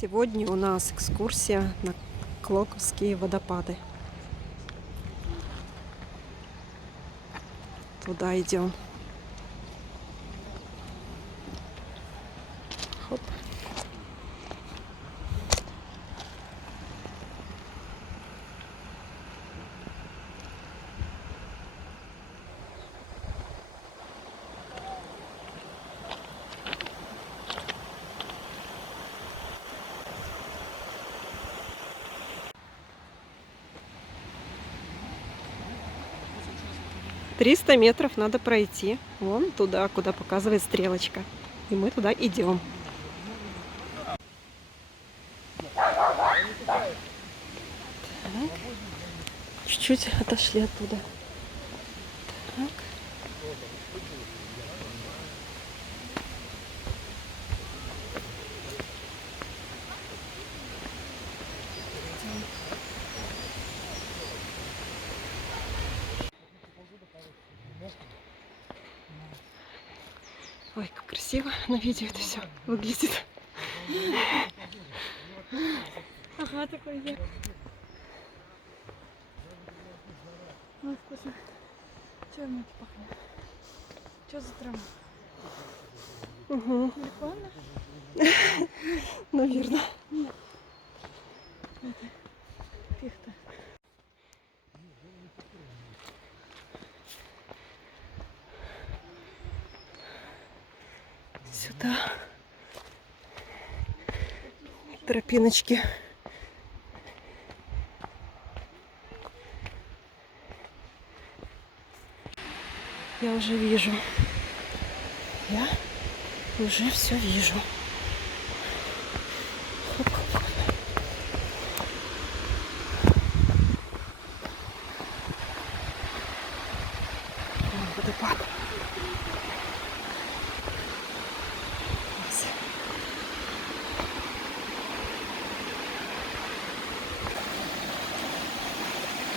Сегодня у нас экскурсия на Клоковские водопады. Туда идем. Хоп. «300 метров надо пройти. Вон туда, куда показывает стрелочка. И мы туда идем. Чуть-чуть отошли оттуда. Так. Ой, как красиво на видео это все выглядит. Ага, такой я. Ой, вкусно. Черный пахнет. Что за трава? Угу. Марихуана? Наверное. Нет. Это пихта. Сюда. Тропиночки. Я уже вижу. Я уже все вижу. Хоп-хоп-хоп. Водопад. Класс.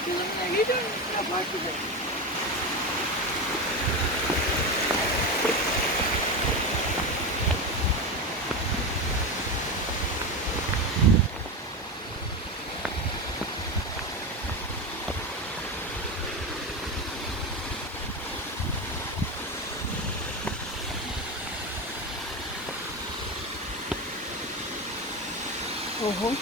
Ты на меня видео не срабатывает? Ого.